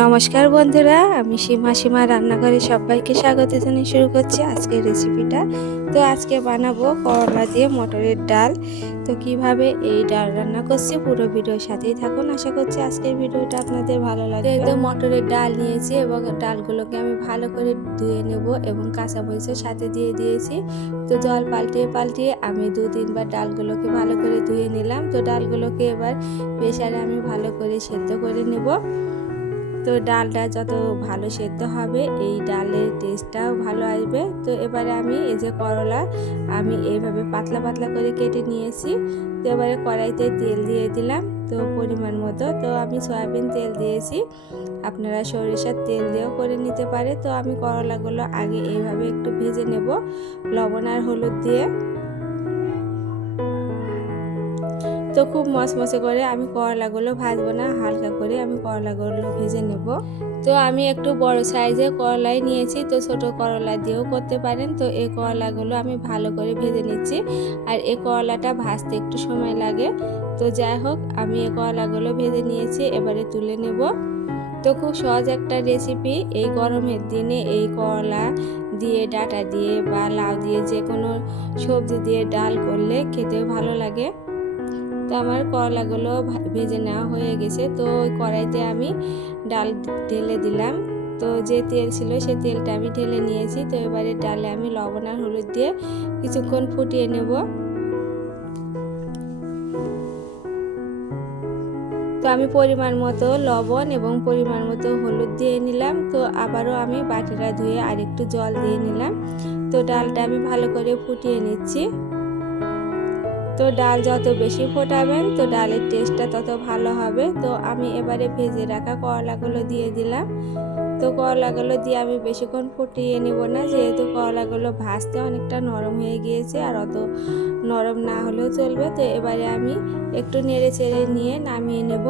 নমস্কার বন্ধুরা, আমি সীমা রান্নাঘরে সবাইকে স্বাগত জানিয়ে শুরু করছি আজকের রেসিপিটা। তো আজকে বানাবো করলা দিয়ে মটরের ডাল। তো কিভাবে এই ডাল রান্না করছি পুরো ভিডিওর সাথেই থাকুন। আশা করছি আজকের ভিডিওটা আপনাদের ভালো লাগবে। তো মটরের ডাল নিয়েছি এবং ডালগুলোকে আমি ভালো করে ধুয়ে নেব এবং কাঁচামরিচের সাথে দিয়ে দিয়েছি। তো জল পাল্টিয়ে আমি 2-3 বার ডালগুলোকে ভালো করে ধুয়ে নিলাম। তো ডালগুলোকে এবার প্রেসারে আমি ভালো করে সেদ্ধ করে নেব। তো ডালটা যত ভালো সেদ্ধ হবে এই ডালের টেস্টটাও ভালো আসবে। তো এবারে আমি এই যে করলা আমি এইভাবে পাতলা পাতলা করে কেটে নিয়েছি। তো এবারে কড়াইতে তেল দিয়ে দিলাম তো পরিমাণ মতো। তো আমি সয়াবিন তেল দিয়েছি, আপনারা সরিষার তেল দিয়েও করে নিতে পারে। তো আমি করলাগুলো আগে এইভাবে একটু ভেজে নেব লবণ আর হলুদ দিয়ে। তো খুব মচমচে করে আমি করলাগুলো ভাজবো না, হালকা করে আমি করলাগুলো ভেজে নেব। তো আমি একটু বড় সাইজের করলাই নিয়েছি, তো ছোট করলা দিয়েও করতে পারেন। তো এই করলাগুলো আমি ভালো করে ভেজে নিচ্ছি, আর এই করলাটা ভাজতে একটু সময় লাগে। তো যাই হোক, আমি এই করলাগুলো ভেজে নিয়েছি, এবারে তুলে নেব। তো খুব সহজ একটা রেসিপি। এই গরমের দিনে এই করলা দিয়ে, ডাঁটা দিয়ে বা লাউ দিয়ে যে কোনো সবজি দিয়ে ডাল করলে খেতে ভালো লাগে। তো আমার করলাগুলো ভেজে নেওয়া হয়ে গেছে। তো ওই কড়াইতে আমি ডাল ঢেলে দিলাম। তো যে তেল ছিল সে তেলটা আমি ঢেলে নিয়েছি। তো এবারে ডালে আমি লবণ আর হলুদ দিয়ে কিছুক্ষণ ফুটিয়ে নেব। তো আমি পরিমাণ মতো লবণ এবং পরিমাণ মতো হলুদ দিয়ে নিলাম। তো আবারও আমি বাটিটা ধুয়ে আরেকটু জল দিয়ে নিলাম। তো ডালটা আমি ভালো করে ফুটিয়ে নিচ্ছি। তো ডাল যত বেশি ফোটাবেন তো ডালের টেস্টটা তত ভালো হবে। তো আমি এবারে ভেজে রাখা করলাগুলো দিয়ে দিলাম। তো করলাগুলো দিয়ে আমি বেশিক্ষণ ফুটিয়ে নেব না, যেহেতু করলাগুলো ভাজতে অনেকটা নরম হয়ে গিয়েছে, আর অত নরম না হলেও চলবে। তো এবারে আমি একটু নেড়ে চেড়ে নিয়ে নামিয়ে নেব।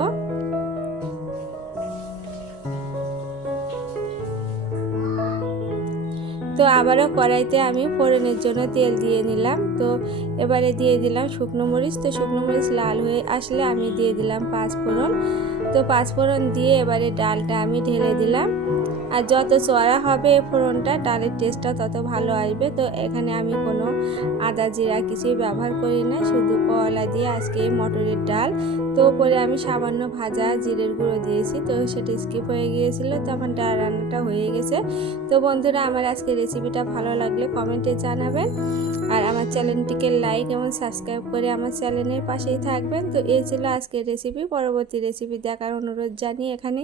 তো আবারও কড়াইতে আমি ফোড়নের জন্য তেল দিয়ে নিলাম। তো এবারে দিয়ে দিলাম শুকনো মরিচ। তো শুকনো মরিচ লাল হয়ে আসলে আমি দিয়ে দিলাম 5 ফোড়ন। তো 5 ফোড়ন দিয়ে এবারে ডালটা আমি ঢেলে দিলাম। আর যত চড়া হবে ফোড়নটা ডালের টেস্টটা তত ভালো আসবে। তো এখানে আমি কোনো আদা জিরা কিছুই ব্যবহার করি না, শুধু করলা দিয়ে আজকে এই মটরের ডাল। তো উপরে আমি সামান্য ভাজা জিরের গুঁড়ো দিয়েছি, তো সেটা স্কিপ হয়ে গিয়েছিল। তো আমার ডাল রান্নাটা হয়ে গেছে। তো বন্ধুরা, আমার আজকে রেসিপিটা ভালো লাগলে কমেন্টে জানাবেন, আর আমার চ্যানেলটিকে লাইক এবং সাবস্ক্রাইব করে আমার চ্যানেলের পাশেই থাকবেন। তো এই ছিল আজকের রেসিপি। পরবর্তী রেসিপি দেখার অনুরোধ জানিয়ে এখানে